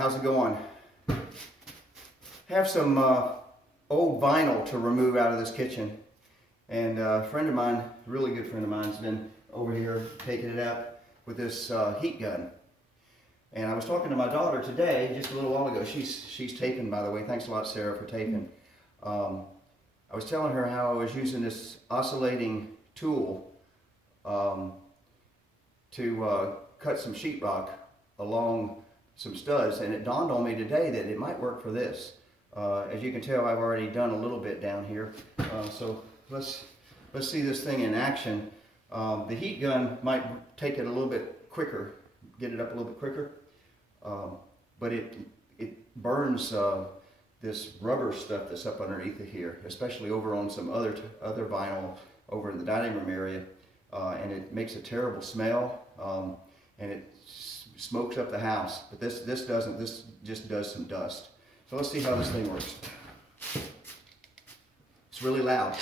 how's it going? Have some old vinyl to remove out of this kitchen. And a friend of mine, a really good friend of mine, has been over here taking it out with this heat gun. And I was talking to my daughter today, just a little while ago. She's taping, by the way. Thanks a lot, Sarah, for taping. I was telling her how I was using this oscillating tool to cut some sheetrock along some studs, and it dawned on me today that it might work for this. As you can tell, I've already done a little bit down here. So let's see this thing in action. The heat gun might take it a little bit quicker, get it up a little bit quicker, but it burns this rubber stuff that's up underneath it here, especially over on some other vinyl over in the dining room area, and it makes a terrible smell, and it smokes up the house. But this doesn't. This just does some dust. So let's see how this thing works. It's really loud.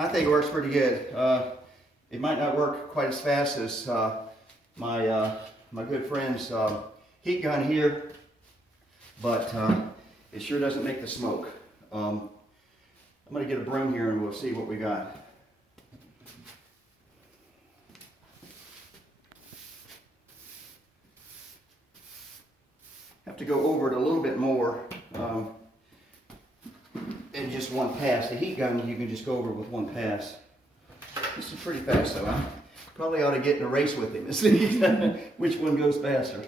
I think it works pretty good. It might not work quite as fast as my good friend's heat gun here, but it sure doesn't make the smoke. I'm going to get a broom here and we'll see what we got. Have to go over it a little bit more. In just one pass. The heat gun you can just go over with one pass. This is pretty fast though. I probably ought to get in a race with him and see which one goes faster.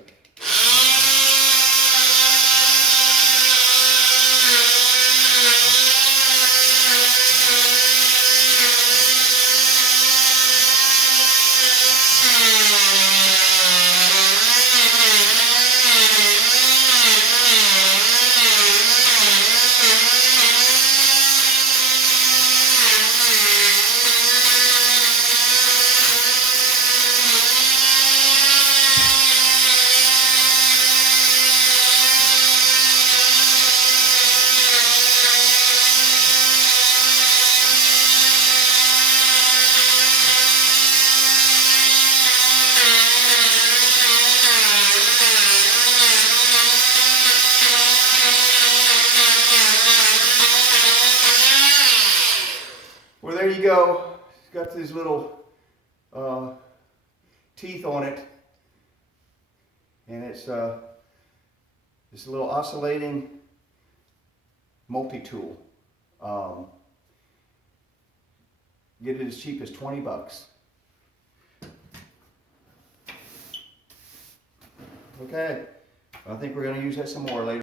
Well, there you go. It's got these little teeth on it, and it's this little oscillating multi-tool. Get it as cheap as 20 bucks. Okay, I think we're going to use that some more later.